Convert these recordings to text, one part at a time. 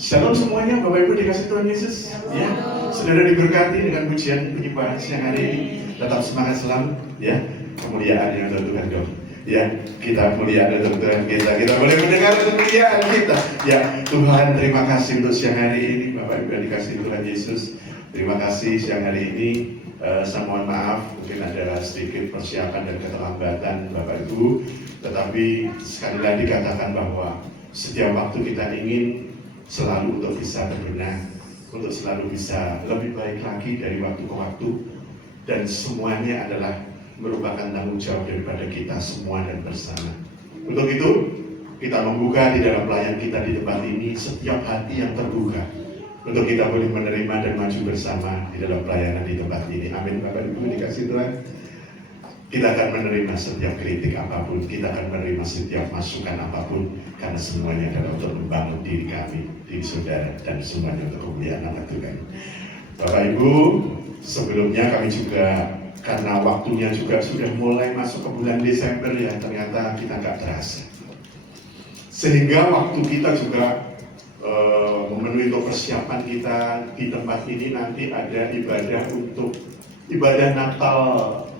Shalom semuanya, Bapak Ibu dikasih Tuhan Yesus. Ya, saudara diberkati dengan pujian penyembahan siang hari ini. Tetap semangat selalu, ya. Kemuliaan yang untuk Tuhan dong. Ya, kita mulia untuk Tuhan kita. Kita boleh mendengar kemuliaan kita. Ya, Tuhan terima kasih untuk siang hari ini, Bapak Ibu yang dikasih Tuhan Yesus. Terima kasih siang hari ini. Saya mohon maaf, mungkin ada sedikit persiapan dan keterlambatan Bapak Ibu. Tetapi sekali lagi katakan bahwa setiap waktu kita ingin selalu untuk bisa berbenah, untuk selalu bisa lebih baik lagi dari waktu ke waktu, dan semuanya adalah merupakan tanggung jawab daripada kita semua dan bersama. Untuk itu kita membuka di dalam pelayan kita di tempat ini setiap hati yang terbuka untuk kita boleh menerima dan maju bersama di dalam pelayanan di tempat ini. Amin. Bapak Ibu dikasih Tuhan. Kita akan menerima setiap kritik apapun, kita akan menerima setiap masukan apapun, karena semuanya adalah untuk membangun diri kami, diri saudara, dan semuanya untuk kemuliaan nama Tuhan. Bapak Ibu, sebelumnya kami juga, karena waktunya juga sudah mulai masuk ke bulan Desember ya, ternyata kita nggak terasa. Sehingga waktu kita juga memenuhi untuk persiapan kita di tempat ini, nanti ada ibadah untuk ibadah Natal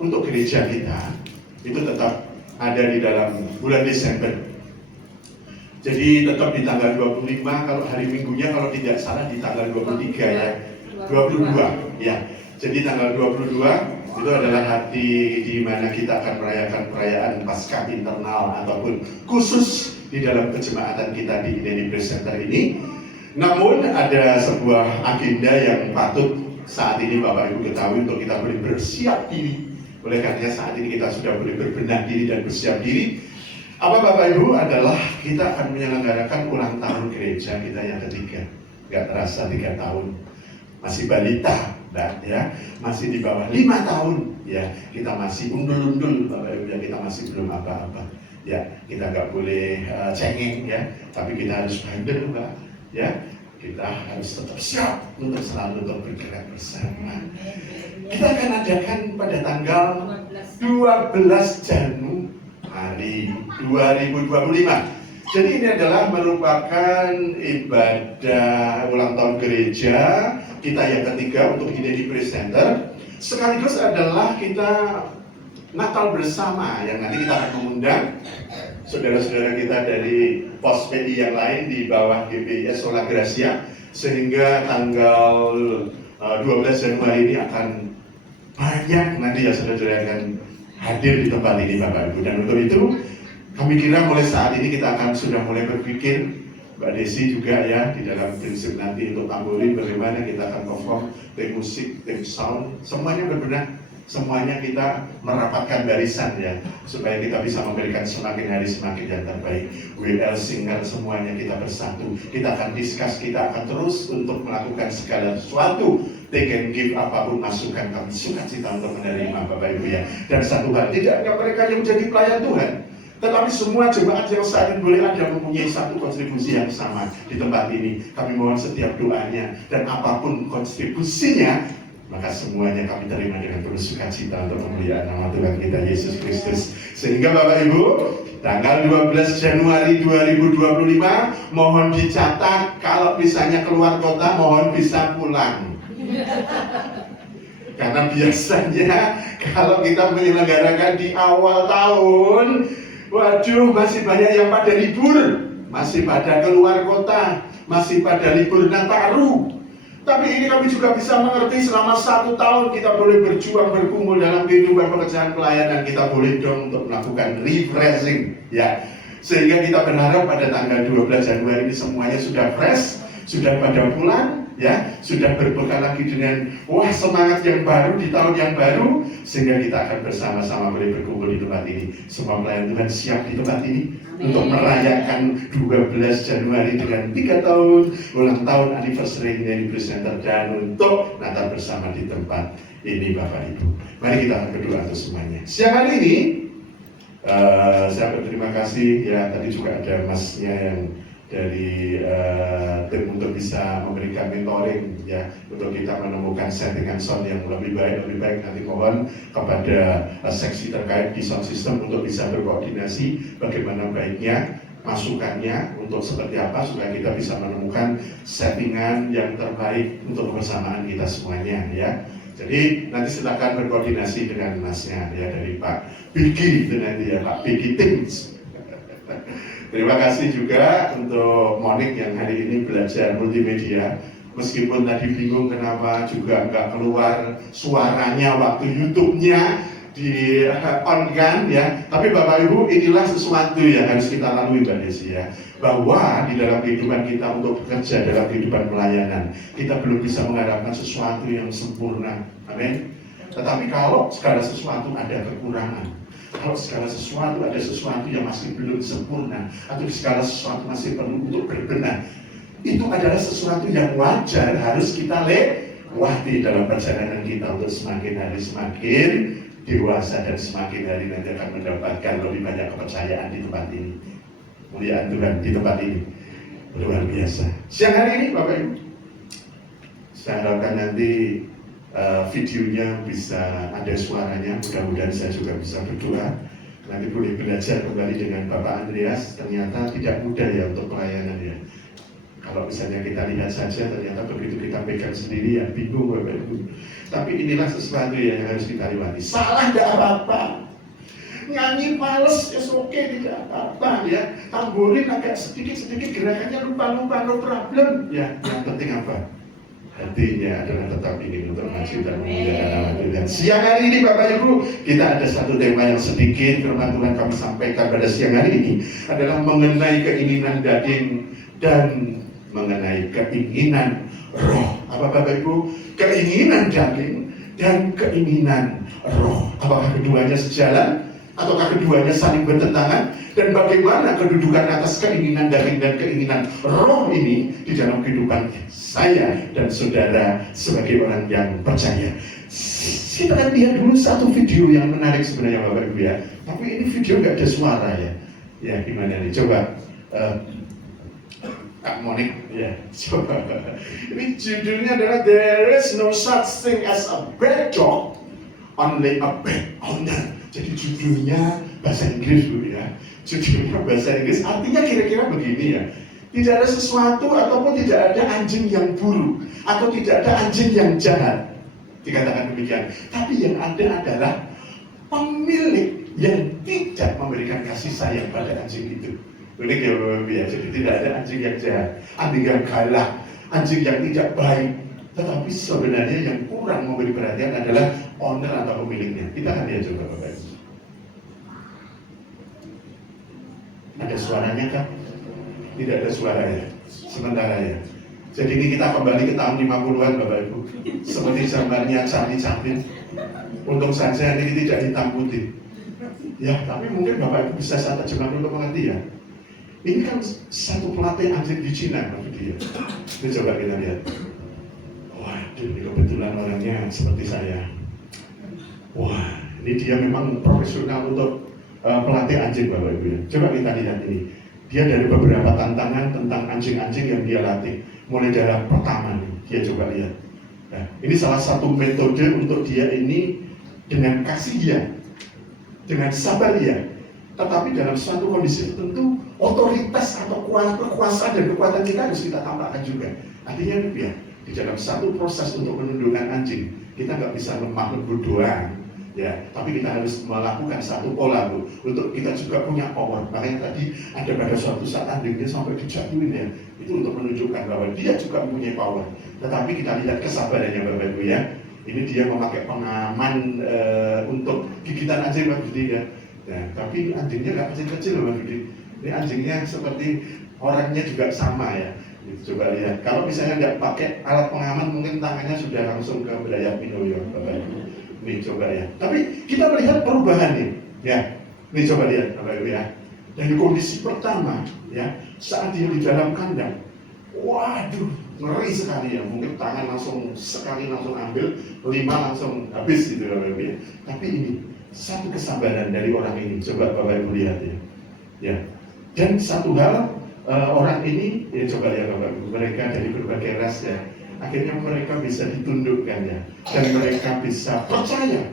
untuk gereja kita itu tetap ada di dalam bulan Desember. Jadi tetap di tanggal 25, kalau hari Minggunya kalau tidak salah di tanggal 23 ya. 22 ya. Jadi tanggal 22 itu adalah hari di mana kita akan merayakan perayaan Paskah internal ataupun khusus di dalam kejemaatan kita di Identity Center ini. Namun ada sebuah agenda yang patut saat ini Bapak Ibu ketahui untuk kita boleh bersiap diri. Oleh karena saat ini kita sudah boleh berbenah diri dan bersiap diri. Apa Bapak Ibu adalah kita akan menyelenggarakan ulang tahun gereja kita yang ketiga. Gak terasa 3 tahun. Masih balita, ya, masih di bawah 5 tahun. Ya, kita masih undul-undul Bapak Ibu, ya, kita masih belum apa-apa. Ya, kita gak boleh cengeng ya, tapi kita harus bandel Mbak. Ya, kita harus tetap siap untuk selalu untuk bergerak bersama. Kita akan adakan pada tanggal 12 Januari 2025. Jadi ini adalah merupakan ibadah ulang tahun gereja kita yang ketiga untuk Identity Center. Sekaligus adalah kita Natal bersama yang nanti kita akan mengundang saudara-saudara kita dari pos PD yang lain di bawah GPIS Sola Gracia, sehingga tanggal 12 Januari ini akan banyak nanti ya saudara-saudara yang akan hadir di tempat ini Bapak Ibu. Dan untuk itu kami kira mulai saat ini kita akan sudah mulai berpikir, Mbak Desi juga ya, di dalam prinsip nanti untuk tamborin bagaimana kita akan perform tim musik, tim sound, semuanya berbenah. Semuanya kita merapatkan barisan ya, supaya kita bisa memberikan semakin hari semakin yang terbaik. WL Singer semuanya kita bersatu. Kita akan discuss, kita akan terus untuk melakukan segala sesuatu. Take and give, apapun masukan kami sukacita untuk menerima Bapak Ibu ya. Dan satu hal, tidak hanya mereka yang menjadi pelayan Tuhan, tetapi semua jemaat yang saat ini boleh ada mempunyai satu kontribusi yang sama di tempat ini. Kami mohon setiap doanya dan apapun kontribusinya, maka semuanya kami terima dengan penuh sukacita untuk kemuliaan nama Tuhan kita Yesus Kristus. Sehingga Bapak Ibu, tanggal 12 Januari 2025 mohon dicatat, kalau misalnya keluar kota mohon bisa pulang. Karena biasanya kalau kita menyelenggarakan di awal tahun, waduh masih banyak yang pada libur, masih pada keluar kota, masih pada libur Nataru. Tapi ini kami juga bisa mengerti selama 1 tahun kita boleh berjuang berkumpul dalam kehidupan pekerjaan pelayanan, kita boleh dong untuk melakukan refreshing ya. Sehingga kita berharap pada tanggal 12 Januari ini semuanya sudah fresh, sudah pada pulang ya, sudah berbekal lagi dengan semangat yang baru di tahun yang baru, sehingga kita akan bersama-sama boleh berkumpul di tempat ini. Semua pelayan Tuhan siap di tempat ini untuk merayakan 12 Januari dengan 3 tahun ulang tahun anniversary dari presenter dan untuk Natal bersama di tempat ini Bapak Ibu. Mari kita berdoa untuk semuanya. Siang hari ini saya berterima kasih ya, tadi juga ada masnya yang dari tim untuk bisa memberikan mentoring ya, untuk kita menemukan settingan sound yang lebih baik. Nanti mohon kepada seksi terkait di sound system untuk bisa berkoordinasi bagaimana baiknya masukannya untuk seperti apa supaya kita bisa menemukan settingan yang terbaik untuk kebersamaan kita semuanya ya. Jadi nanti silakan berkoordinasi dengan masnya ya, dari Pak Bigi itu nanti ya, Pak Bigi Things. Terima kasih juga untuk Monik yang hari ini belajar multimedia. Meskipun tadi bingung kenapa juga nggak keluar suaranya waktu YouTube-nya di on kan ya, tapi Bapak Ibu inilah sesuatu yang harus kita lalui Mbak Desi ya, bahwa di dalam kehidupan kita untuk bekerja dalam kehidupan pelayanan kita belum bisa mengharapkan sesuatu yang sempurna, amin. Tetapi kalau segala sesuatu ada kekurangan, kalau segala sesuatu ada sesuatu yang masih belum sempurna, atau segala sesuatu masih perlu untuk berbenah, itu adalah sesuatu yang wajar harus kita lewati dalam perjalanan kita untuk semakin hari semakin dewasa dan semakin hari nanti akan mendapatkan lebih banyak kepercayaan di tempat ini. Muliaan Tuhan di tempat ini luar biasa. Siang hari ini Bapak Ibu, saya harapkan nanti videonya bisa ada suaranya. Mudah-mudahan saya juga bisa berdoa. Nanti boleh belajar kembali dengan Bapak Andreas. Ternyata tidak mudah ya untuk pelayanan ya. Kalau misalnya kita lihat saja, ternyata begitu kita pegang sendiri ya bingung Bapak Ibu. Tapi inilah sesuatu yang harus kita lewati. Salah tidak apa-apa, nyanyi males, oke, tidak apa-apa ya. Tamborin agak sedikit-sedikit gerakannya lupa-lupa, no problem ya. Yang penting apa? Hatinya adalah tetap ingin untuk maju dan memuliakan nama Tuhan. Siang hari ini Bapak Ibu, kita ada satu tema yang sedikit firman Tuhan kami sampaikan pada siang hari ini adalah mengenai keinginan daging dan mengenai keinginan roh. Apa Bapak Ibu? Keinginan daging dan keinginan roh. Apakah keduanya sejalan? Ataukah keduanya saling bertentangan? Dan bagaimana kedudukan atas keinginan daging dan keinginan roh ini di dalam kehidupan saya dan saudara sebagai orang yang percaya? Kita akan lihat dulu satu video yang menarik sebenarnya Bapak Ibu ya. Tapi ini video nggak ada suara ya. Ya gimana nih? Coba Kak Monik ya, coba. Ini judulnya adalah There is no such thing as a bad dog, only a bad owner. Jadi judulnya bahasa Inggris Bu ya. Judulnya bahasa Inggris artinya kira-kira begini ya. Tidak ada sesuatu ataupun tidak ada anjing yang buruk atau tidak ada anjing yang jahat. Dikatakan demikian. Tapi yang ada adalah pemilik yang tidak memberikan kasih sayang pada anjing itu. Unik ya Bapak ya, jadi tidak ada anjing yang jahat, anjing yang galak, anjing yang tidak baik. Tetapi sebenarnya yang kurang memberi perhatian adalah owner atau pemiliknya. Kita akan lihat coba Bapak Ibu. Ada suaranya kan? Tidak ada suara ya, sementara ya. Jadi ini kita kembali ke tahun 50-an Bapak Ibu. Seperti zamannya Charlie Chaplin. Untung saja ini tidak hitam putih. Ya, tapi mungkin Bapak Ibu bisa saya terjemahkan untuk mengerti ya. Ini kan satu pelatih anjing di Cina, dia. Ini coba kita lihat. Waduh, ini kebetulan orangnya seperti saya. Wah, ini dia memang profesional untuk pelatih anjing Bapak Ibu ya. Coba kita lihat ini. Dia dari beberapa tantangan tentang anjing-anjing yang dia latih. Mulai dari pertama nih, dia coba lihat. Nah, ini salah satu metode untuk dia ini dengan kasih dia, dengan sabar dia. Tetapi dalam suatu kondisi tertentu, otoritas atau kekuasaan dan kekuatan kita harus kita tambahkan juga. Artinya ya, di dalam satu proses untuk menundukkan anjing, kita nggak bisa lemah lembut doang, ya. Tapi kita harus melakukan satu pola Bu, untuk kita juga punya power. Makanya tadi ada pada suatu saat anjingnya sampai dijatuhin ya, itu untuk menunjukkan bahwa dia juga mempunyai power. Tetapi kita lihat kesabarannya Bapak Ibu ya. Ini dia memakai pengaman untuk gigitan anjing Bapak Ibu ya. Nah, tapi anjingnya nggak kecil-kecil loh Mas Budi. Ini anjingnya seperti orangnya juga sama ya. Coba lihat. Kalau misalnya nggak pakai alat pengaman, mungkin tangannya sudah langsung ke Brayat Minoyo, Bapak Ibu. Nih coba ya. Tapi kita melihat perubahan nih, ya. Nih coba lihat, Bapak Ibu ya. Dari kondisi pertama, ya, saat dia di dalam kandang, waduh, ngeri sekali ya. Mungkin tangan langsung sekali langsung ambil, 5 langsung habis gitu, Bapak Ibu ya. Tapi ini satu kesabaran dari orang ini, coba Bapak Ibu lihat ya. Ya. Dan satu hal orang ini, ya coba lihat Bapak Ibu, mereka dari berbagai ras ya, akhirnya mereka bisa ditundukkan ya, dan mereka bisa percaya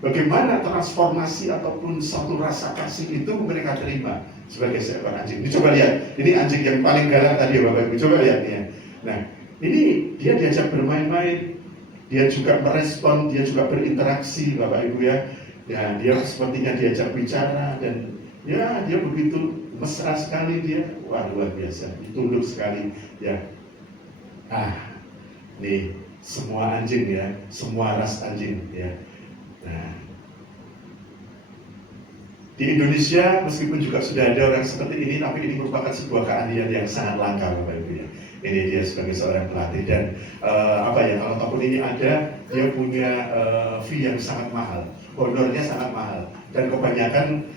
bagaimana transformasi ataupun satu rasa kasih itu mereka terima sebagai seekor anjing. Ini coba lihat, ini anjing yang paling galak tadi ya Bapak Ibu, coba lihat nih ya. Nah, ini dia diajak bermain-main, dia juga merespon, dia juga berinteraksi Bapak Ibu ya. Ya, dia sepertinya diajak bicara dan ya dia begitu mesra sekali dia, wah luar biasa, ditunduk sekali ya. Nih semua anjing ya, semua ras anjing ya. Nah, di Indonesia meskipun juga sudah ada orang seperti ini, tapi ini merupakan sebuah keahlian yang sangat langka Bapak Ibu ya. Ini dia sebagai seorang pelatih dan kalau tahun ini ada, dia punya fee yang sangat mahal, honornya sangat mahal dan kebanyakan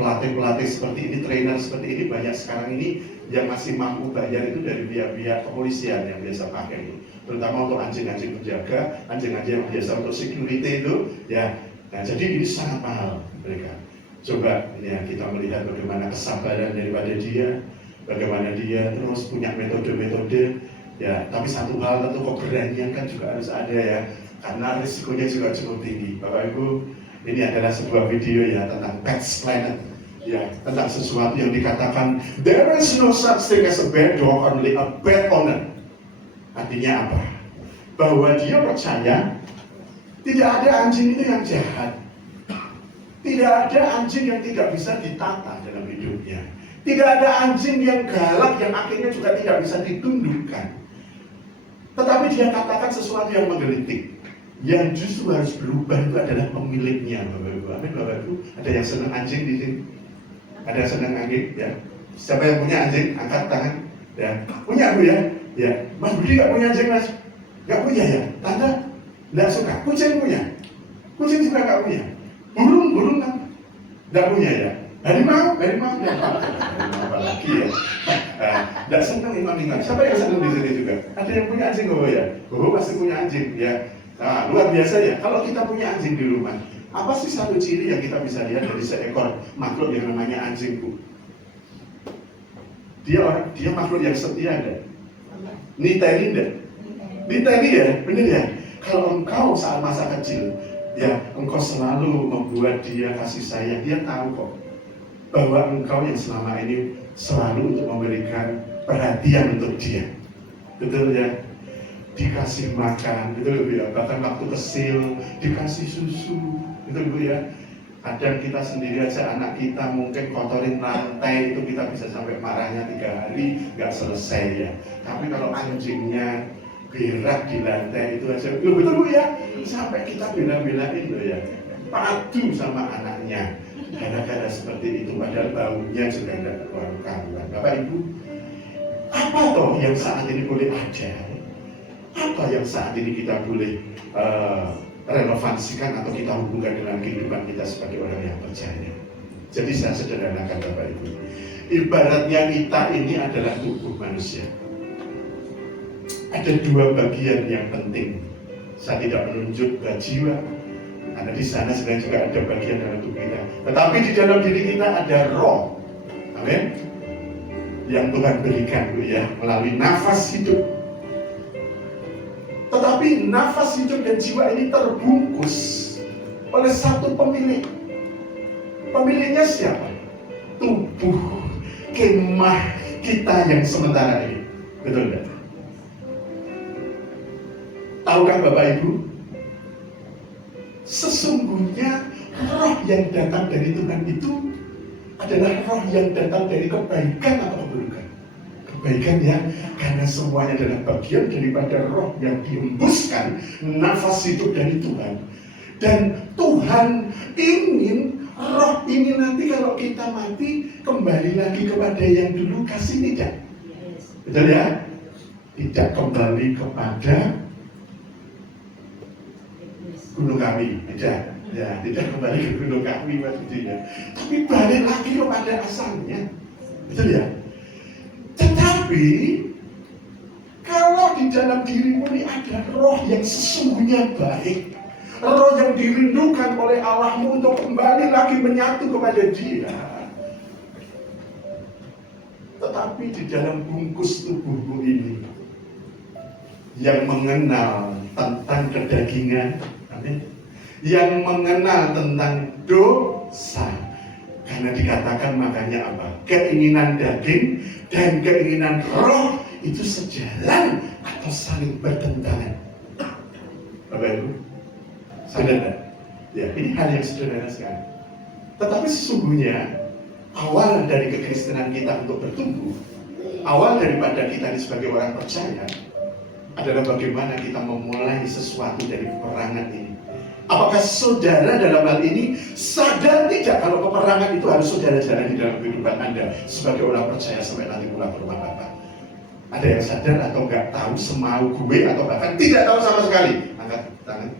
pelatih-pelatih seperti ini, trainer seperti ini banyak sekarang ini yang masih mampu bayar itu dari pihak kepolisian yang biasa pakai ini, terutama untuk anjing-anjing penjaga, anjing-anjing yang biasa untuk security itu ya. Nah, jadi ini sangat mahal mereka. Coba ya kita melihat bagaimana kesabaran daripada dia, bagaimana dia terus punya metode-metode ya. Tapi satu hal tentu keberanian kan juga harus ada ya, karena risikonya juga cukup tinggi. Bapak Ibu, ini adalah sebuah video ya tentang Pets Planet ya, tentang sesuatu yang dikatakan there is no such thing as a bad dog, only a bad owner. Artinya apa? Bahwa dia percaya tidak ada anjing itu yang jahat. Tidak ada anjing yang tidak bisa ditata dalam hidupnya. Tidak ada anjing yang galak yang akhirnya juga tidak bisa ditundukkan. Tetapi dia katakan sesuatu yang menggelitik. Yang justru harus berubah itu adalah pemiliknya, Bapak Ibu. Amin, Bapak Ibu. Ada yang senang anjing di sini? Ada yang senang anjing? Ya. Siapa yang punya anjing? Angkat tangan. Ya. Punya Bu ya? Ya. Mas Budi nggak punya anjing Mas? Nggak punya ya? Tante? Nggak suka. Kucing punya? Kucing juga nggak punya. Burung kan? Nggak punya ya? Harimau ya? Apalagi ya? Nggak senang iman-iman. Siapa yang senang di sini juga? Ada yang punya anjing oh ya? Oh pasti punya anjing ya. Nah, luar biasa ya. Kalau kita punya anjing di rumah, apa sih satu ciri yang kita bisa lihat dari seekor makhluk yang namanya anjing Bu? Dia makhluk yang setia ada. Niteni enggak? Niteni ya, benar ya. Kalau engkau saat masa kecil ya, engkau selalu membuat dia kasih sayang, dia tahu kok bahwa engkau yang selama ini selalu untuk memberikan perhatian untuk dia. Betul ya? Dikasih makan, betul Bu ya? Bahkan waktu kecil dikasih susu, betul Bu ya? Kadang kita sendiri aja, anak kita mungkin kotorin lantai itu kita bisa sampai marahnya 3 hari nggak selesai ya. Tapi kalau anjingnya berak di lantai itu aja, betul Bu ya? Sampai kita bela-belain loh ya, padu sama anaknya gara-gara seperti itu, padahal baunya juga tidak karuan. Bapak Ibu, apa toh yang saat ini boleh ada? Apa yang saat ini kita boleh relevansikan atau kita hubungkan dengan kehidupan kita sebagai orang yang percaya? Jadi saya sederhanakan Bapak Ibu, ibaratnya kita ini adalah tubuh manusia. Ada 2 bagian yang penting. Saya tidak menunjuk jiwa, karena di sana sebenarnya juga ada bagian dalam tubuh kita. Tetapi di dalam diri kita ada roh, amin, yang Tuhan berikan Bu ya, melalui nafas hidup. Tetapi nafas hidup dan jiwa ini terbungkus oleh satu pemilik. Pemiliknya siapa? Tubuh kemah kita yang sementara ini. Betul tidak? Tahukah Bapak Ibu? Sesungguhnya roh yang datang dari Tuhan itu adalah roh yang datang dari kebaikan atau keburukan. Kebaikan ya, karena semuanya adalah bagian daripada roh yang dihembuskan nafas hidup dari Tuhan. Dan Tuhan ingin roh ini nanti kalau kita mati kembali lagi kepada yang dulu, kasih tidak? Betul ya? Tidak kembali kepada gunung kami, tidak. Ya, tidak kembali ke gunung kami maksudnya. Tapi balik lagi kepada asalnya. Betul ya? Tetapi kalau di dalam dirimu ini ada roh yang sesungguhnya baik, roh yang dirindukan oleh Allahmu untuk kembali lagi menyatu kepada Dia, tetapi di dalam bungkus tubuhmu ini yang mengenal tentang kedagingan, amin, yang mengenal tentang dosa, Karena dikatakan makanya apa? Keinginan daging dan keinginan roh itu sejalan atau saling bertentangan. Bapak Ibu, sadar tidak? Ya, ini hal yang sederhana sekali. Tetapi sesungguhnya awal dari kekristenan kita untuk bertumbuh, awal daripada kita ini sebagai orang percaya adalah bagaimana kita memulai sesuatu dari peperangan ini. Apakah saudara dalam hal ini sadar tidak kalau peperangan itu harus saudara jalani dalam kehidupan Anda sebagai orang percaya sampai nanti pulang ke rumah Bapak? Ada yang sadar atau nggak tahu semau gue atau bahkan tidak tahu sama sekali? Angkat tangan.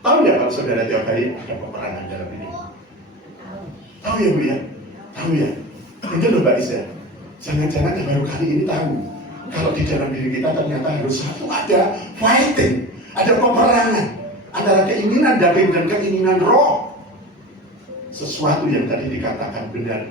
Tahu nggak kalau saudara tiap hari ada peperangan dalam ini? Tahu ya Bu ya? Tahu ya? Itu loh Mbak Isa. Jangan-jangan yang baru kali ini tahu kalau di dalam diri kita ternyata harus satu ada fighting, ada peperangan antara keinginan daging dan keinginan roh. Sesuatu yang tadi dikatakan benar.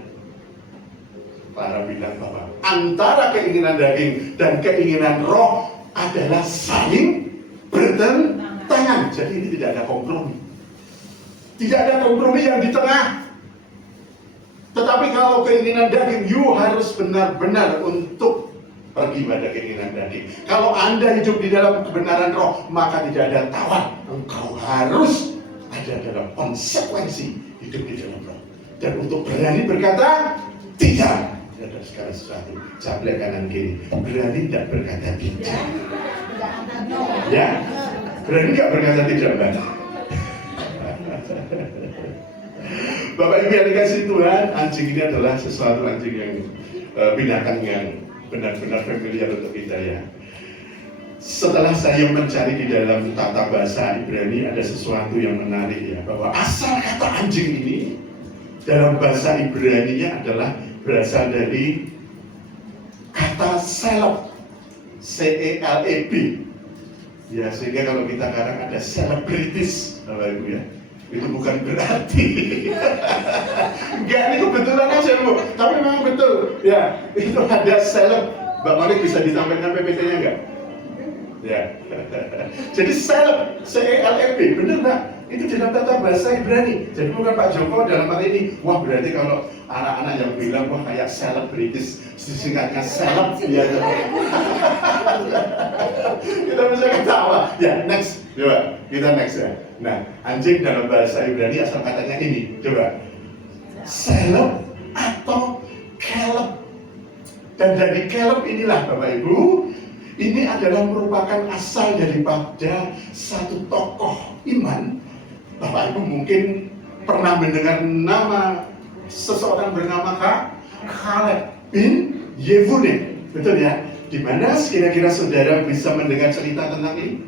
Clara bilang bahwa antara keinginan daging dan keinginan roh adalah saling bertentangan. Jadi ini tidak ada kompromi. Tidak ada kompromi yang di tengah. Tetapi kalau keinginan daging, you harus benar-benar untuk pergi pada keinginan daging. Kalau Anda hidup di dalam kebenaran roh, maka tidak ada tawar. Engkau harus ada dalam konsekuensi hidup di dalam roh. Dan untuk berani berkata tidak. Ada sekali sesuatu, caplek kanan kiri. Berani tidak berkata tidak. Ya, berani tidak berkata tidak, Mbak. Bapak Ibu yang dikasih Tuhan, anjing ini adalah sesuatu anjing yang binatang yang benar-benar familiar untuk kita ya. Setelah saya mencari di dalam tata bahasa Ibrani, ada sesuatu yang menarik ya, bahwa asal kata anjing ini dalam bahasa Ibrani-nya adalah berasal dari kata seleb, C-E-L-E-B ya, sehingga kalau kita sekarang ada selebritis Bapak Ibu ya, itu bukan berarti enggak, ini kebetulan aja Bu, tapi memang betul ya, itu ada seleb. Mbak Malik bisa disampaikan PPT-nya enggak? Ya. Jadi seleb, C-E-L-E-B, benar Mbak? Itu dalam tata bahasa Ibrani. Jadi bukan Pak Joko dalam hal ini, wah berarti kalau anak-anak yang bilang wah kayak selebritis, disingkatnya seleb ya. Kita bisa ketawa. Ya, next. Coba, kita next ya. Nah, anjing dalam bahasa Ibrani asal katanya ini. Coba. Seleb atau keleb. Dan dari keleb inilah Bapak Ibu, ini adalah merupakan asal daripada satu tokoh iman. Bapak Ibu mungkin pernah mendengar nama seseorang bernama Caleb bin Yefune, betul ya? Di mana kira-kira saudara bisa mendengar cerita tentang ini?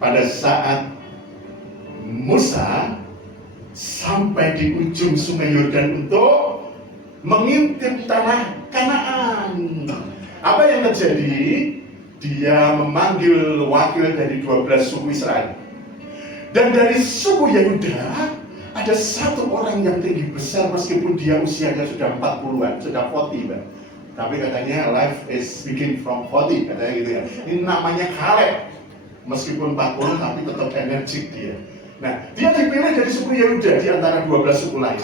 Pada saat Musa sampai di ujung Sungai Yordan untuk mengintip tanah Kanaan, apa yang terjadi? Dia memanggil wakil dari 12 suku Israel. Dan dari suku Yehuda ada satu orang yang tinggi besar meskipun dia usianya sudah 40-an, sudah 40 Mbak. Tapi katanya life is begin from 40, katanya gitu ya. Ini namanya Caleb. Meskipun 40 tapi tetap energik dia. Nah, dia dipilih dari suku Yehuda di antara 12 suku lain.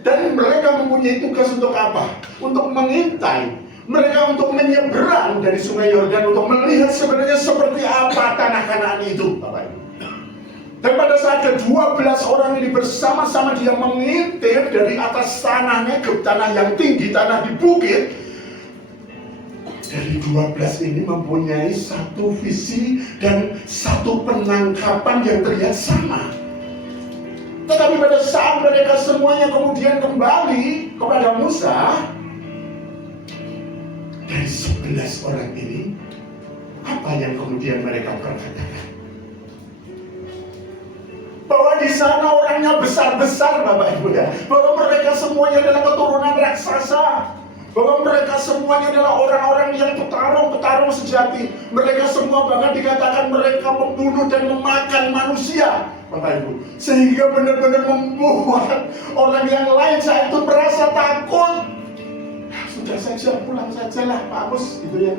Dan mereka mempunyai tugas untuk apa? Untuk mengintai. Mereka untuk menyeberang dari Sungai Yordan untuk melihat sebenarnya seperti apa tanah Kanaan itu, Bapak Ibu. Dan pada saat ke-12 orang ini bersama-sama dia mengintip dari atas tanah Negeb, tanah yang tinggi, tanah di bukit. Dari 12 ini mempunyai satu visi dan satu penangkapan yang terlihat sama. Tetapi pada saat mereka semuanya kemudian kembali kepada Musa, dari 11 orang ini, apa yang kemudian mereka perkatakan? Bahwa di sana orangnya besar-besar Bapak Ibu ya. Bahwa mereka semuanya adalah keturunan raksasa. Bahwa mereka semuanya adalah orang-orang yang petarung sejati. Mereka semua bahkan dikatakan mereka membunuh dan memakan manusia, Bapak Ibu. Sehingga benar-benar membuat orang yang lain saat itu merasa takut. Sudah saja pulang sajalah Pak Mus gitu ya.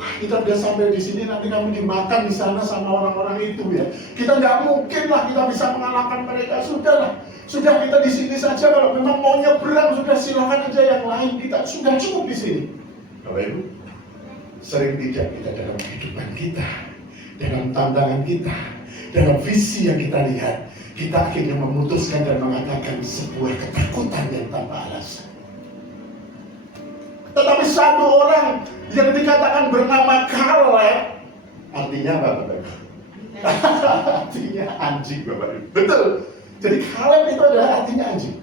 wah, kita udah sampai di sini, nanti kami dimakan di sana sama orang-orang itu ya. Kita nggak mungkin lah kita bisa mengalahkan mereka. Sudah kita di sini saja. Kalau memang mau nyebrang, sudah silakan aja yang lain. Kita sudah cukup di sini. Bapak Ibu, sering tidak kita dalam kehidupan kita, dalam tantangan kita, dalam visi yang kita lihat, kita akhirnya memutuskan dan mengatakan sebuah ketakutan yang tanpa alasan. Tetapi satu orang yang dikatakan bernama Kaleb, artinya apa Bapak Ibu? Artinya anjing Bapak Ibu. Betul. Jadi Kaleb itu adalah artinya anjing.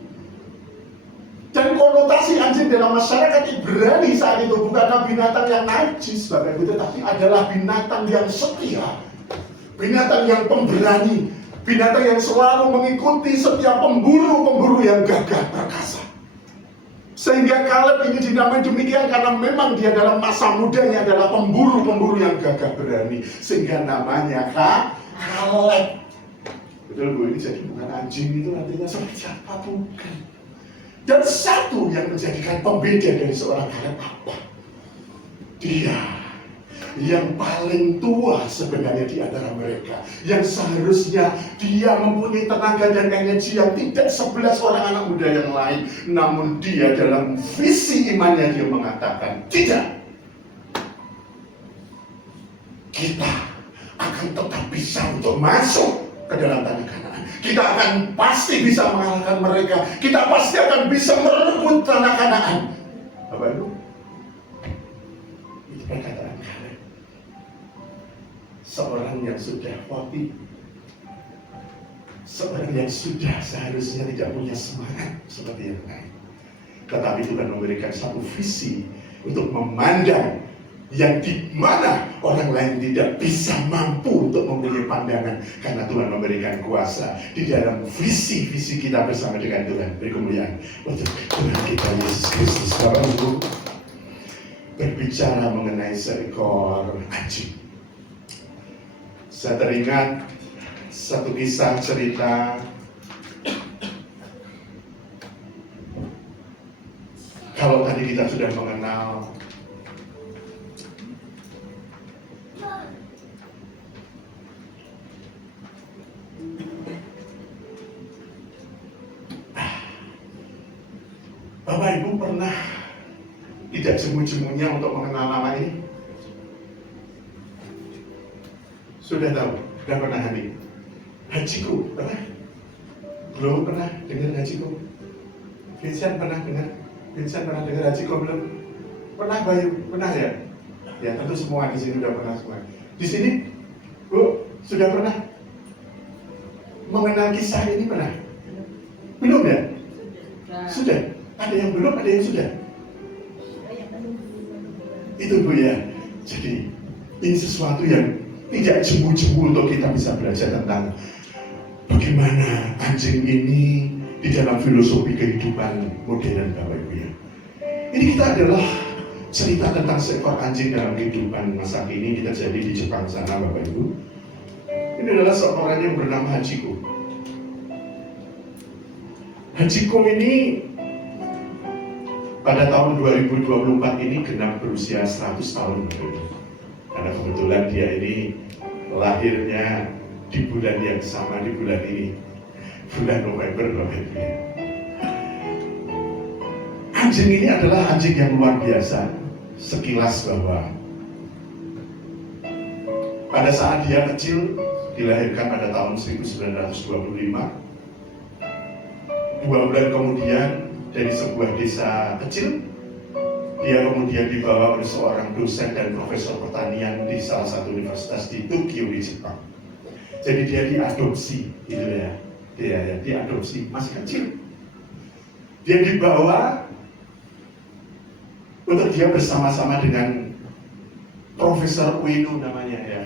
Dan konotasi anjing dalam masyarakat Ibrani saat itu bukanlah binatang yang najis Bapak Ibu, tetapi adalah binatang yang setia, binatang yang pemberani, binatang yang selalu mengikuti setiap pemburu yang gagah perkasa. Sehingga Kaleb ini dinamai demikian karena memang dia dalam masa mudanya adalah pemburu yang gagah berani. Sehingga namanya Kaleb. Betul Bu, ini jadi bukan anjing itu artinya seperti apa? Bukan. Dan satu yang menjadikan pembeda dari seorang Kaleb apa? Dia yang paling tua sebenarnya di antara mereka, yang seharusnya dia mempunyai tenaga dan energi yang tidak 11 orang anak muda yang lain, namun dia dalam visi imannya dia mengatakan tidak, kita akan tetap bisa untuk masuk ke dalam tanah Kanaan. Kita akan pasti bisa mengalahkan mereka. Kita pasti akan bisa merebut tanah Kanaan. Bapak Ibu, itu perkataan seorang yang sudah wafat, seorang yang sudah seharusnya tidak punya semangat seperti yang lain, tetapi Tuhan memberikan satu visi untuk memandang yang di mana orang lain tidak bisa mampu untuk mempunyai pandangan, karena Tuhan memberikan kuasa di dalam visi-visi kita bersama dengan Tuhan. Beri kemuliaan untuk Tuhan kita Yesus Kristus. Bapak Ibu, berbicara mengenai seekor anjing, saya teringat satu kisah cerita kalau tadi kita sudah mengenal Bapak Ibu pernah tidak jemu-jemunya untuk mengenal nama ini? Sudah tahu? Sudah pernah hadir? Hachiko, pernah? Belum pernah dengar Hachiko? Vincent pernah dengar? Vincent pernah dengar Hachiko belum? Pernah Bayu? Pernah ya? Ya tentu semua di sini sudah pernah semua. Di sini, Bu, sudah pernah mengenal kisah ini pernah? Belum ya? Sudah. Ada yang belum, ada yang sudah. Itu Bu ya. Jadi ini sesuatu yang tidak jemu-jemu untuk kita bisa belajar tentang bagaimana anjing ini di dalam filosofi kehidupan modern Bapak Ibu ya. Ini kita adalah cerita tentang seekor anjing dalam kehidupan masa kini kita jadi di Jepang sana Bapak Ibu. Ini adalah seorang yang bernama Hachiko. Hachiko ini pada tahun 2024 ini genap berusia 100 tahun Bapak Ibu. Karena kebetulan dia ini lahirnya di bulan yang sama, di bulan ini, bulan November Bapak Ibu. Anjing ini adalah anjing yang luar biasa. Sekilas bahwa pada saat dia kecil, dilahirkan pada tahun 1925, 2 bulan kemudian dari sebuah desa kecil, dia kemudian dibawa oleh seorang dosen dan profesor pertanian di salah satu universitas di Tokyo di Jepang. Jadi dia diadopsi, gitu ya. Dia diadopsi masih kecil. Dia dibawa untuk dia bersama-sama dengan Profesor Ueno namanya ya.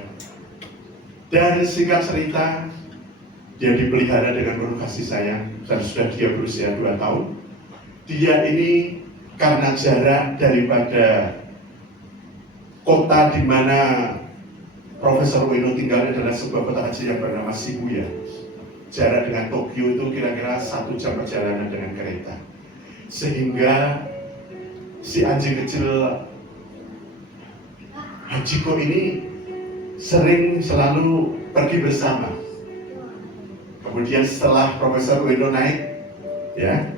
Dan singkat cerita, dia dipelihara dengan penuh kasih sayang dan sudah dia berusia 2 tahun. Dia ini karena jarak daripada kota di mana Profesor Ueno tinggal adalah sebuah kota kecil yang bernama Shibuya. Jarak dengan Tokyo itu kira-kira 1 jam perjalanan dengan kereta. Sehingga si anjing kecil Hachiko ini selalu pergi bersama. Kemudian setelah Profesor Ueno naik, ya,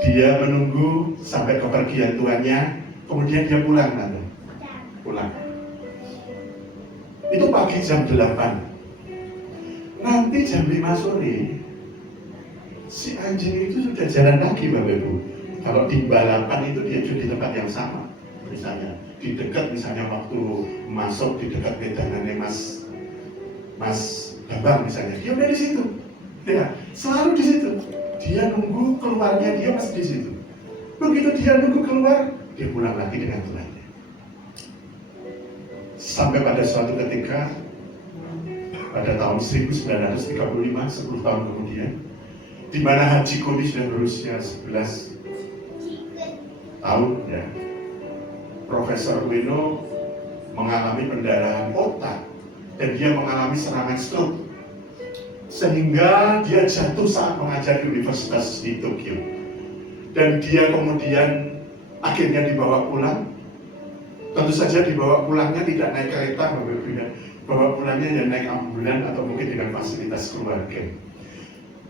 dia menunggu sampai kepergian tuannya, kemudian dia pulang nanti. Pulang. Itu pagi jam 8. Nanti jam 5 sore, si anjing itu sudah jalan lagi, Bapak Ibu. Kalau di balapan itu dia di tempat yang sama, misalnya di dekat, misalnya waktu masuk di dekat medanannya Mas Bambang misalnya, dia udah di situ, ya selalu di situ. Dia nunggu keluarnya, dia masih di situ. Begitu dia nunggu keluar, dia pulang lagi dengan tuannya. Sampai pada suatu ketika, pada tahun 1935, 10 tahun kemudian, di mana Hachiko ini sudah berusia 11 tahun, ya, Profesor Ueno mengalami pendarahan otak dan dia mengalami serangan stroke, sehingga dia jatuh saat mengajar di Universitas di Tokyo. Dan dia kemudian akhirnya dibawa pulang. Tentu saja dibawa pulangnya tidak naik kereta, bawa pulangnya ya naik ambulan atau mungkin dengan fasilitas keluarga.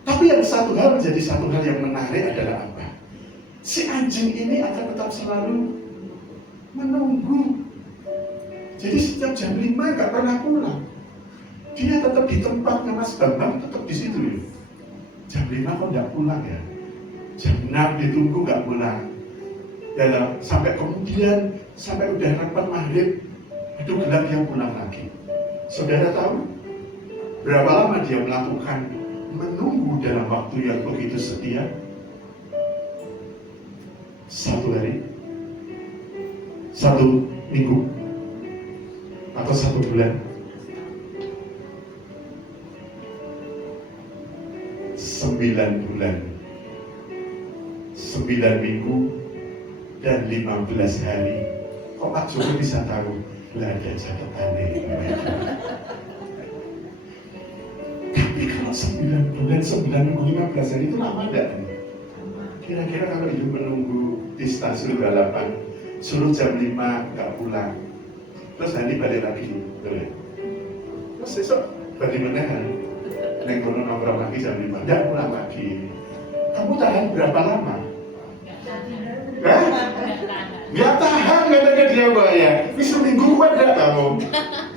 Tapi yang satu hal menjadi satu hal yang menarik adalah apa? Si anjing ini akan tetap selalu menunggu. Jadi setiap jam 5 nggak pernah pulang. Dia tetap di tempatnya Mas Bambang, tetap di situ ya. Jam 5 kok nggak pulang ya? Jam 6 ditunggu nggak pulang. Ya, sampai kemudian sampai udah rapat maghrib, itu gelap dia pulang lagi. Saudara tahu berapa lama dia melakukan menunggu dalam waktu yang begitu setia? 1 hari, 1 minggu, atau 1 bulan? 9 bulan, 9 minggu, dan 15 hari. Kok Pak Joko bisa tahu? Lah ada catatannya. Tapi kalau 9 bulan, 9 minggu, 15 hari itu lama enggak? Kira-kira kalau ibu menunggu di stasiun balapan, suruh jam 5 nggak pulang, terus nanti balik lagi, boleh? Terus besok balik menahan, naik gunung nongkrong lagi jam 5, nggak pulang lagi. Kamu tahan berapa lama? Nggak tahan, katanya dia ya. Ini seminggu kuat nggak kamu?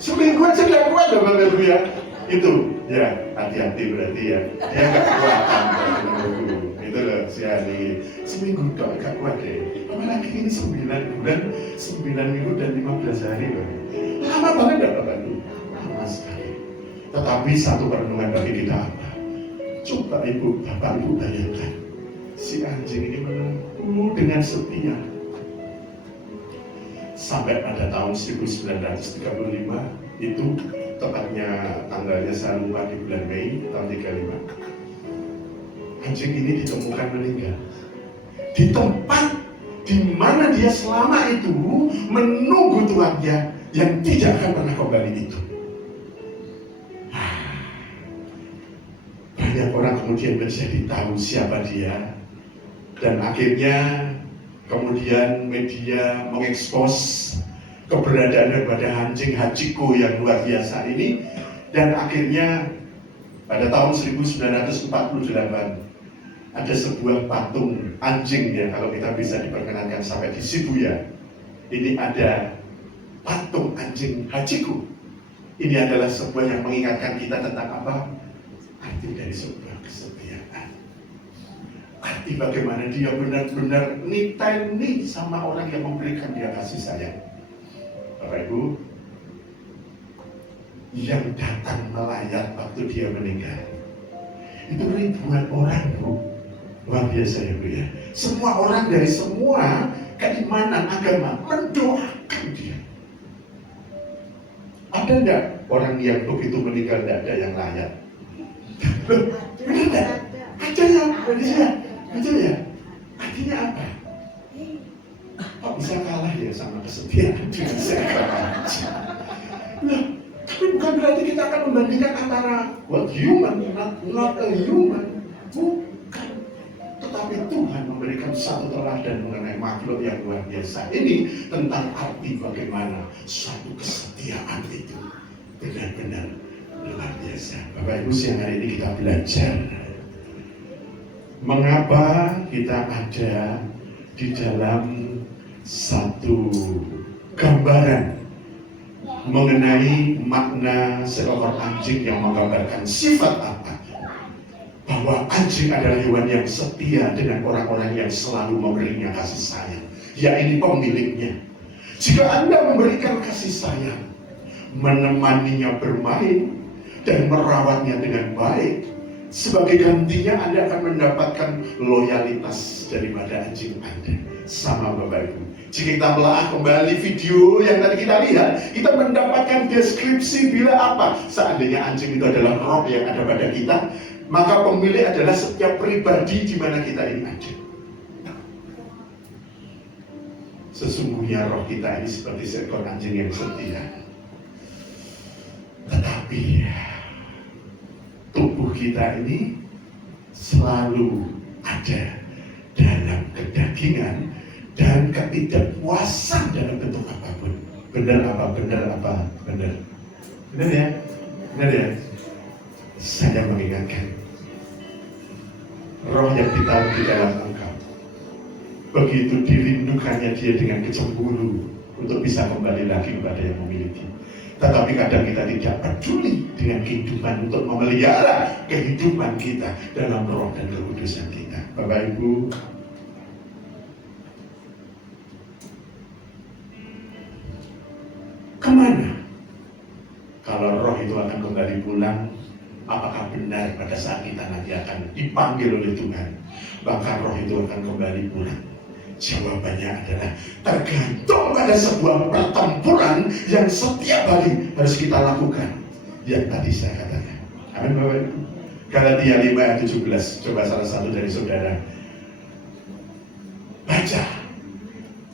Seminggu aja nggak kuat loh Bapak Ibu ya. Itu ya hati-hati berarti ya. Dia nggak kuatan menunggu. Itu loh si Ali. Seminggu kok nggak kuat deh. Apalagi ini 9 bulan, 9 minggu dan 15 hari loh. Lama banget nggak Bapak Ibu? Lama sekali. Tetapi satu perenungan bagi kita apa? Coba Ibu, Bapak Ibu bayangkan, si anjing ini menunggu dengan setia sampai pada tahun 1935, itu tepatnya tanggalnya saya lupa, di bulan Mei tahun 35. Anjing ini ditemukan meninggal di tempat di mana dia selama itu menunggu tuannya yang tidak akan pernah kembali itu. Banyak orang kemudian menjadi tahu siapa dia, dan akhirnya kemudian media mengekspos keberadaan daripada anjing Hachiko yang luar biasa ini, dan akhirnya pada tahun 1948 ada sebuah patung anjing ya, kalau kita bisa diperkenankan sampai di Shibuya. Ini ada patung anjing Hachiko. Ini adalah sebuah yang mengingatkan kita tentang apa? Arti dari sebuah kesetiaan. Arti bagaimana dia benar-benar niteni sama orang yang memberikan dia kasih sayang. Bapak Ibu, yang datang melayat waktu dia meninggal itu ribuan orang, Bu. Luar biasa ya Bu ya. Semua orang dari semua keimanan agama mendoakan dia. Ada enggak orang yang begitu meninggal tidak ada yang layak? Benar, ada yang berbeda, betul ya? Artinya apa? Kok bisa kalah ya sama kesetiaan dengan seekor anjing? Nah, tapi bukan berarti kita akan membandingkan antara what human, not a human. Bukan. Tetapi Tuhan memberi memberikan satu teladan mengenai makhluk yang luar biasa ini tentang arti bagaimana suatu kesetiaan itu benar-benar luar biasa. Bapak Ibu, siang hari ini kita belajar mengapa kita ada di dalam satu gambaran mengenai makna seekor anjing yang menggambarkan sifat apa. Bahwa anjing adalah hewan yang setia dengan orang-orang yang selalu memberinya kasih sayang. Ya, ini pemiliknya. Jika Anda memberikan kasih sayang, menemaninya bermain, dan merawatnya dengan baik, sebagai gantinya Anda akan mendapatkan loyalitas daripada anjing Anda. Sama Bapak Ibu. Jika kita telah kembali video yang tadi kita lihat, kita mendapatkan deskripsi bila apa. Seandainya anjing itu adalah roh yang ada pada kita, maka pemilik adalah setiap pribadi di mana kita ini ada. Sesungguhnya roh kita ini seperti seekor anjing yang setia. Tetapi tubuh kita ini selalu ada dalam kedagingan dan ketidakpuasan dalam bentuk apapun. Benar apa? Benar apa? Benar. Benar ya? Benar ya? Saya mengingatkan roh yang ditaruh di dalam engkau, begitu dirindukannya dia dengan kecemburu untuk bisa kembali lagi kepada yang memiliki. Tetapi kadang kita tidak peduli dengan kehidupan untuk memelihara kehidupan kita dalam roh dan kekudusan kita. Bapak Ibu, kemana kalau roh itu akan kembali pulang? Apakah benar pada saat kita nanti akan dipanggil oleh Tuhan, bahkan roh itu akan kembali pulang? Jawabannya adalah tergantung pada sebuah pertempuran yang setiap hari harus kita lakukan. Yang tadi saya katakan. Amin Bapak Ibu. Galatia 5 ayat 17. Coba salah satu dari saudara baca,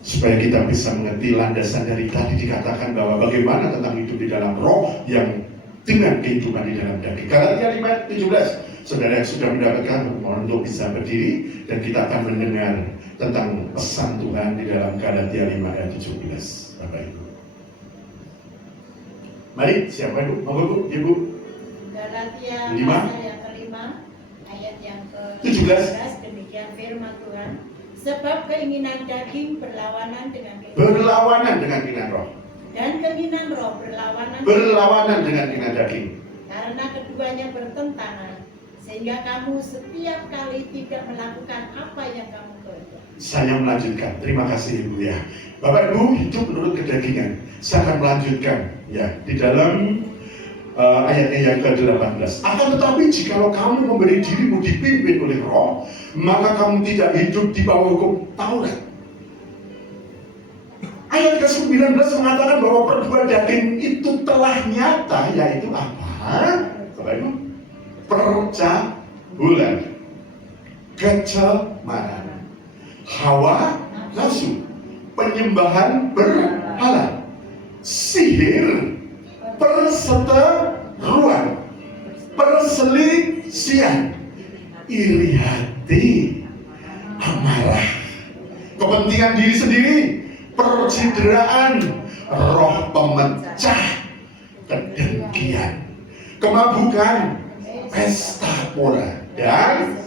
supaya kita bisa mengerti landasan dari tadi dikatakan bahwa bagaimana tentang hidup di dalam roh yang dengan kehidupan di dalam daging. Galatia 5 ayat 17. Saudara yang sudah mendapatkan, mohon untuk bisa berdiri dan kita akan mendengar tentang pesan Tuhan di dalam Galatia 5 ayat 17. Bapak Ibu. Mari, siapa Ibu? Monggo Bu, Ibu. Galatia 5 pasal yang kelima ayat yang ke-17, demikian firman Tuhan. Sebab keinginan daging berlawanan dengan keinginan roh. Dan keinginan roh berlawanan dengan keinginan daging. Karena keduanya bertentangan, sehingga kamu setiap kali tidak melakukan apa yang kamu kehendaki. Saya melanjutkan. Terima kasih Ibu ya. Bapak Ibu, hidup menurut kedagingan. Saya akan melanjutkan ya di dalam ayatnya yang ke-18. Akan tetapi jikalau kamu memberi dirimu dipimpin oleh roh, maka kamu tidak hidup di bawah hukum Taurat. Ayat ke-19 mengatakan bahwa perbuatan daging itu telah nyata, yaitu apa? Bapak Ibu, percabulan, kecemaran, hawa nafsu, penyembahan berhala, sihir, perseteruan, perselisihan, iri hati, amarah, kepentingan diri sendiri, percideraan, roh pemecah, kedengkian, kemabukan, pesta pora, dan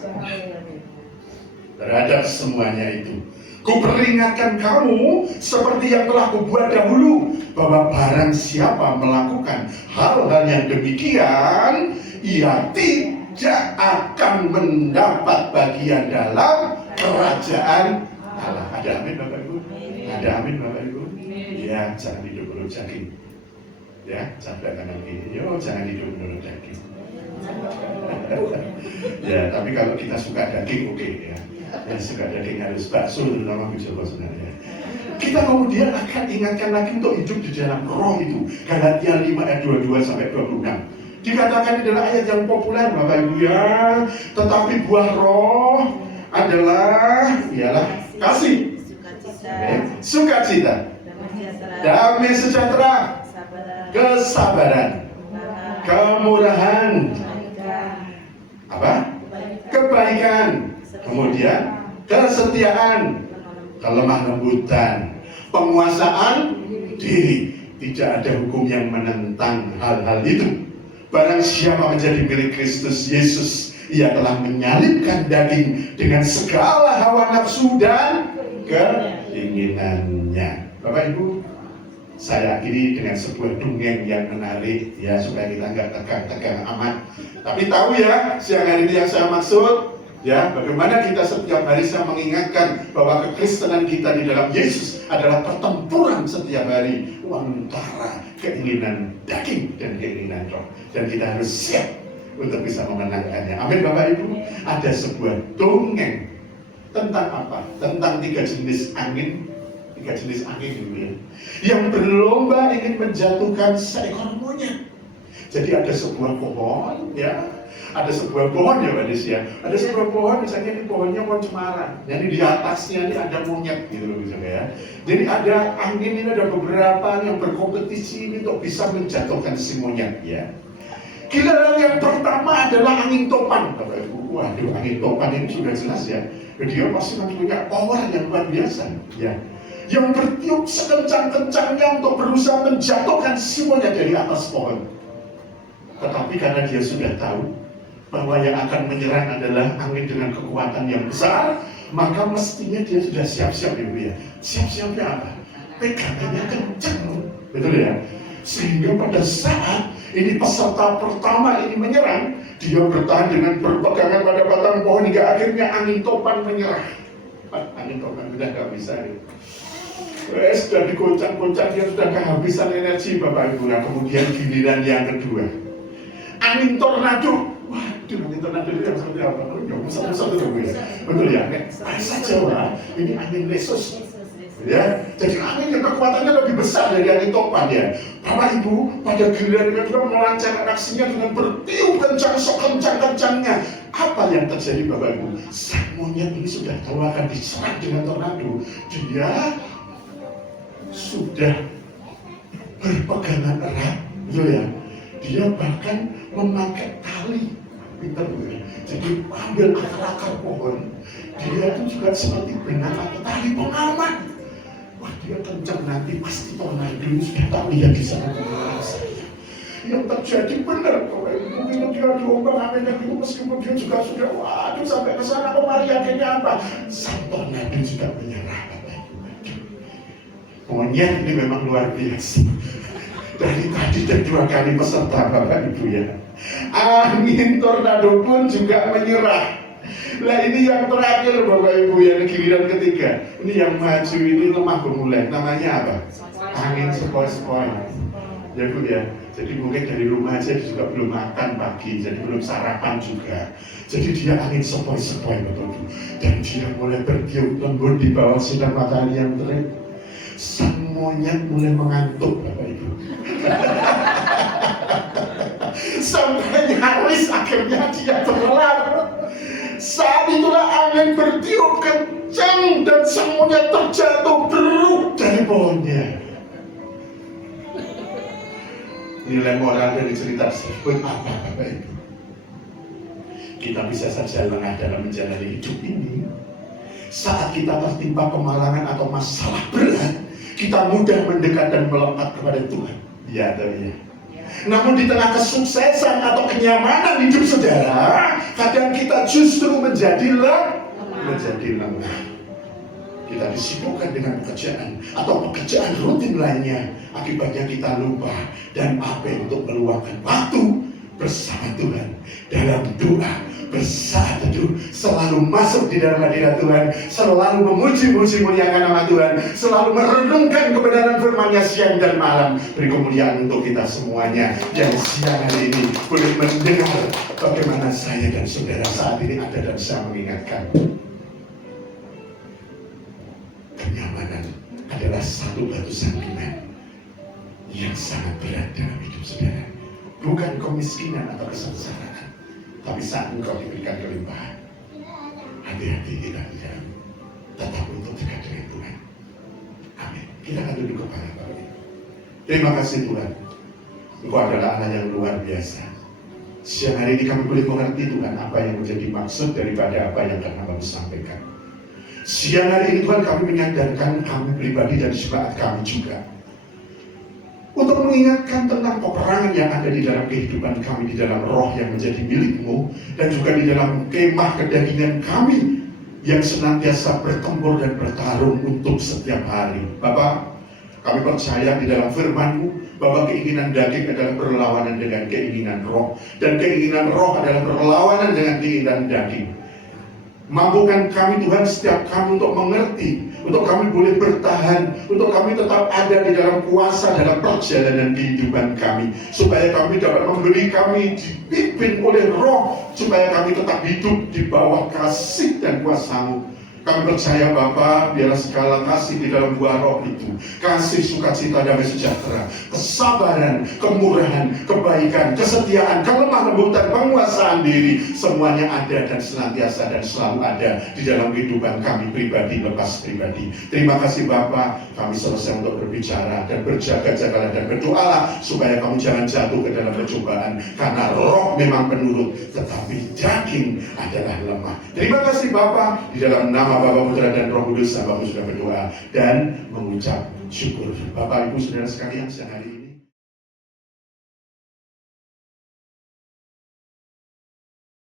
terhadap semuanya itu kuperingatkan kamu seperti yang telah kubuat dahulu, bahwa barang siapa melakukan hal-hal yang demikian, ia tidak akan mendapat bagian dalam kerajaan Allah. Ada amin Bapak Ibu? Ada amin Bapak Ibu? Ya, jangan hidup menurut daging. Ya, sampai kanan kiri. Yo, jangan hidup menurut daging. Ya, tapi kalau kita suka daging, oke ya. Yang suka daging harus bakso, terutama Bujowo sebenarnya. Kita kemudian akan ingatkan lagi untuk hidup di dalam roh itu. Galatia 5 ayat 22 sampai 26. Dikatakan di dalam ayat yang populer Bapak Ibu ya. Tetapi buah roh adalah ialah kasih, sukacita, damai sejahtera, kesabaran, kemurahan, apa? Kebaikan, kemudian kesetiaan, kelemah lembutan, penguasaan diri. Tidak ada hukum yang menentang hal-hal itu. Barang siapa menjadi milik Kristus Yesus, ia telah menyalibkan daging dengan segala hawa nafsu dan keinginannya. Bapak Ibu, saya akhiri dengan sebuah dongeng yang menarik ya, supaya kita nggak tegang-tegang amat. Tapi tahu ya, siang hari ini yang saya maksud ya, bagaimana kita setiap hari saya mengingatkan bahwa kekristenan kita di dalam Yesus adalah pertempuran setiap hari antara keinginan daging dan keinginan roh, dan kita harus siap untuk bisa memenangkannya. Amin Bapak Ibu. Ada sebuah dongeng tentang apa? Tentang 3 jenis angin. 3 jenis angin dulu ya, yang berlomba ingin menjatuhkan seekor monyet. Jadi ada sebuah pohon ya, ada sebuah pohon ya Mbak Des ya. Ada sebuah pohon, misalnya ini pohonnya pohon cemara. Jadi di atasnya ini ada monyet gitu loh misalnya ya. Jadi ada angin ini, ada beberapa yang berkompetisi ini untuk bisa menjatuhkan si monyet ya. Giliran yang pertama adalah angin topan, Bapak Ibu. Waduh, angin topan ini sudah jelas ya. Dia pasti punya power yang luar biasa ya. Yang bertiup sekencang-kencangnya untuk berusaha menjatuhkan si monyet dari atas pohon. Tetapi karena dia sudah tahu bahwa yang akan menyerang adalah angin dengan kekuatan yang besar, maka mestinya dia sudah siap-siap Ibu ya. Siap-siapnya apa? Pegangannya kencang, betul ya? Sehingga pada saat ini peserta pertama ini menyerang, dia bertahan dengan berpegangan pada batang pohon hingga akhirnya angin topan menyerah. Angin topan sudah nggak bisa ya. Sudah dikocak-kocak, dia sudah kehabisan energi Bapak Ibu. Nah, kemudian giliran yang kedua, angin tornado. Waduh, angin tornado itu yang seperti apa? Pusat-pusat itu ya. Betul ya? Bahasa Jawa ini angin lesus. Ya, jadi angin yang kekuatannya lebih besar dari angin topan ya. Bapak Ibu, pada giliran yang kedua melancarkan aksinya dengan bertiup kencang, kencang-kencangnya. Apa yang terjadi Bapak Ibu? Sang monyet ini sudah tahu akan diserang dengan tornado. Dia sudah berpegangan erat, gitu ya. Dia bahkan memakai tali, pintar ya. Jadi ambil akar-akar pohon, dia itu juga seperti benang atau tali pengaman. Wah, dia kencang, nanti pasti tornado ini sudah tak lihat di sana. Yang terjadi benar, mungkin dia diombang aminnya itu meskipun dia juga sudah, waduh sampai ke sana kemari, akhirnya apa? Sang tornado sudah menyerah. Monyet ini memang luar biasa. Dari tadi dan 2 kali peserta Bapak Ibu ya. Angin tornado pun juga menyerah. Nah ini yang terakhir Bapak Ibu ya, giliran ketiga. Ini yang maju ini lemah bermulai. Namanya apa? Angin sepoi-sepoi. Ya Bu ya. Jadi mungkin dari rumah aja dia juga belum makan pagi, jadi belum sarapan juga. Jadi dia angin sepoi-sepoi Bapak Ibu. Dan dia mulai bertiup lembut di bawah sinar matahari yang terik. Sang monyet mulai mengantuk Bapak Ibu. Sampai nyaris akhirnya dia terlelap. Saat itulah angin bertiup kencang dan sang monyet terjatuh beruk dari pohonnya. Nilai moral dari cerita tersebut apa Bapak Ibu? Kita bisa saja lengah dalam menjalani hidup ini. Saat kita tertimpa kemalangan atau masalah berat, kita mudah mendekat dan melompat kepada Tuhan. Ya atau ya? Namun di tengah kesuksesan atau kenyamanan hidup saudara, kadang kita justru menjadi lemah. Kita disibukkan dengan pekerjaan atau pekerjaan rutin lainnya. Akibatnya kita lupa dan abai untuk meluangkan waktu bersama Tuhan dalam doa, bersaat teduh, selalu masuk di dalam hadirat Tuhan, selalu memuji-muji muliakan nama Tuhan, selalu merenungkan kebenaran firman-Nya siang dan malam. Beri kemuliaan untuk kita semuanya yang siang hari ini boleh mendengar bagaimana saya dan saudara saat ini ada dan saya mengingatkan. Kenyamanan adalah satu batu sandungan yang sangat berat dalam hidup saudara. Bukan kemiskinan atau kesengsaraan, tapi saat engkau diberikan kelimpahan, hati-hati kita di dalam tetap untuk dekat dengan Tuhan. Amin. Kita akan duduk kepala Bapak Ibu. Terima kasih Tuhan, Engkau adalah Allah yang luar biasa. Siang hari ini kami boleh mengerti Tuhan apa yang menjadi maksud daripada apa yang akan Hamba sampaikan. Siang hari ini Tuhan kami menyadarkan kami pribadi dan jemaat kami juga untuk mengingatkan tentang peperangan yang ada di dalam kehidupan kami, di dalam roh yang menjadi milik-Mu, dan juga di dalam kemah kedagingan kami yang senantiasa bertempur dan bertarung untuk setiap hari. Bapak, kami percaya di dalam firman-Mu bahwa keinginan daging adalah berlawanan dengan keinginan roh, dan keinginan roh adalah berlawanan dengan keinginan daging. Mampukan kami Tuhan setiap kami untuk mengerti, untuk kami boleh bertahan, untuk kami tetap ada di dalam kuasa dalam perjalanan kehidupan kami, supaya kami dapat memberi kami dipimpin oleh roh, supaya kami tetap hidup di bawah kasih dan kuasa-Mu. Kami percaya Bapa, biarlah segala kasih di dalam buah roh itu, kasih, sukacita, damai sejahtera, kesabaran, kemurahan, kebaikan, kesetiaan, kelemah lembutan, penguasaan diri, semuanya ada dan senantiasa dan selalu ada di dalam kehidupan kami pribadi lepas pribadi. Terima kasih Bapa, kami selesai untuk berbicara dan berjaga-jagalah dan berdoalah supaya kamu jangan jatuh ke dalam percobaan, karena roh memang penurut, tetapi daging adalah lemah. Terima kasih Bapa, di dalam nama Bapa, Putra dan Roh Kudus, Bapa sudah berdoa dan mengucap syukur. Bapak Ibu Saudara sekalian, siang hari ini